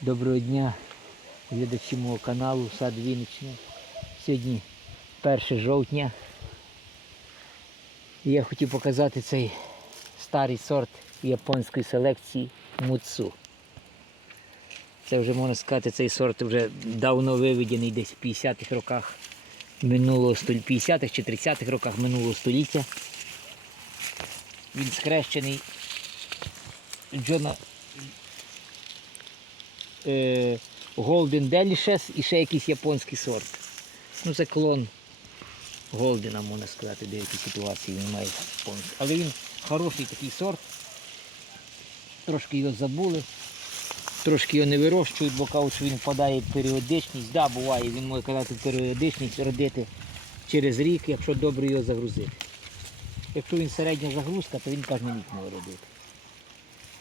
Доброго дня, глядачі мого каналу Сад Вінниччини. Сьогодні 1 жовтня. І я хотів показати цей старий сорт японської селекції муцу. Це вже можна сказати, цей сорт вже давно виведений десь в 50-х роках минулого століття, 50-х чи 30-х роках минулого століття. Він скрещений Джона е, Golden Delicious і ще якийсь японський сорт. Ну це клон Голдена, можна сказати, в деякій ситуації він має японський. Але він хороший такий сорт. Трошки його забули. Трошки його не вирощують, бо кажуть, що він впадає в періодичність. Да, буває, він може казати періодичність родити через рік, якщо добре його загрузити. Якщо він середня загрузка, то він кожен рік може родити.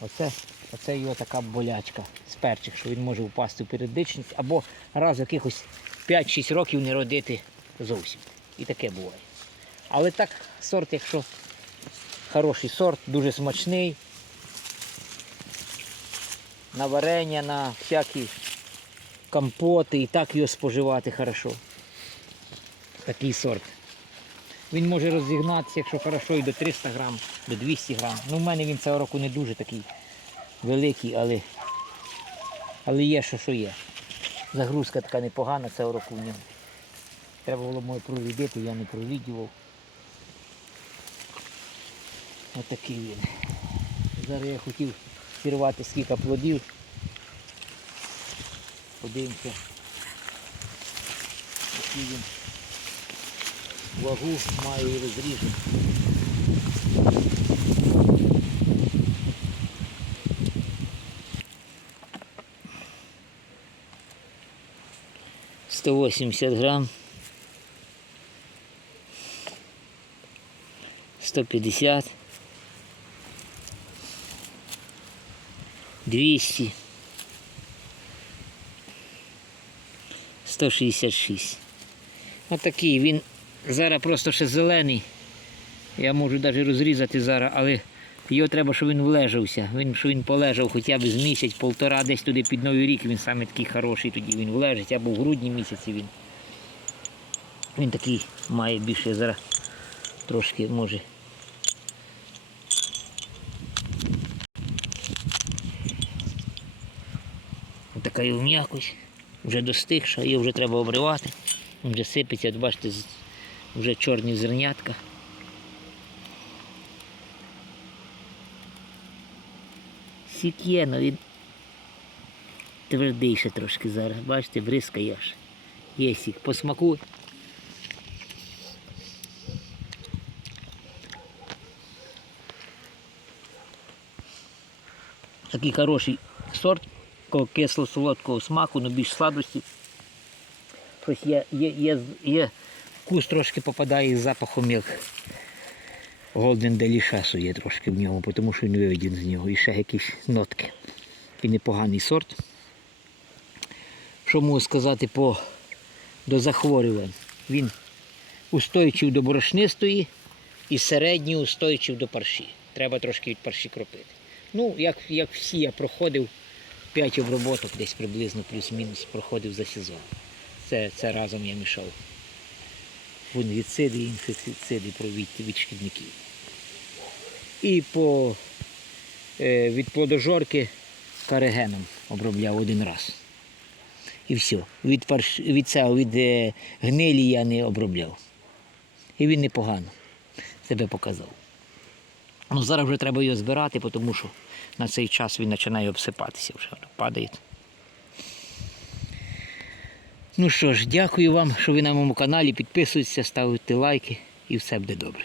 Оце, оце його така болячка з перчих, що він може впасти в періодичність або раз в якихось 5-6 років не родити зовсім. І таке буває. Але так, сорт, якщо хороший сорт, дуже смачний. На варення, на всякі компоти і так його споживати хорошо. Такий сорт. Він може розігнатися, якщо хорошо, і до 300 грам, до 200 грам. Ну, в мене він цього року не дуже такий великий, але, але є, що що є. Загрузка така непогана цього року в ньому. Треба було моє прорідити, я не прорідював. Отакий він. Зараз я хотів зірвати скільки плодів. Подивимося. Який він вагу має і розріжу. Сто восемьдесят грамм. Сто пятьдесят. Двести. Сто шістдесят шість. Отакий він зараз просто ще зелений. Я можу навіть розрізати зараз, але його треба, щоб він влежався. Він, щоб він полежав хоча б з місяць, полтора, десь туди під Новий рік він саме такий хороший, тоді він влежить, або в грудні місяці він. Він такий має більше зараз трошки може. Така його м'якость, вже достигша, її вже треба обривати. Він вже сипеться, бачите, вже чорні зернятка. Сік є, але він твердий ще трошки зараз. Бачите, бризкає аж. Є сік. По смаку. Такий хороший сорт, кисло-солодкого смаку, але більш сладості. Щось є, є, є, є вкус трошки попадає із запахом, як Golden Delicious є трошки в ньому, тому що він виведен з нього. І ще якісь нотки. І непоганий сорт. Що можу сказати по, до захворювань? Він устойчив до борошнистої і середній устойчив до парші. Треба трошки від парші кропити. Ну, як, як всі, я проходив 5 оброботок, десь приблизно плюс-мінус проходив за сезон. Це, це разом я мішав. Фунгіциди і інсектициди від, шкідників. І по, е, від плодожорки карегеном обробляв один раз. І все. Від, парш, від, цього, від е, гнилі я не обробляв. І він непогано себе показав. Ну, зараз вже треба його збирати, тому що на цей час він починає обсипатися вже, падає. Ну що ж, дякую вам, що ви на моєму каналі. Підписуйтесь, ставите лайки і все буде добре.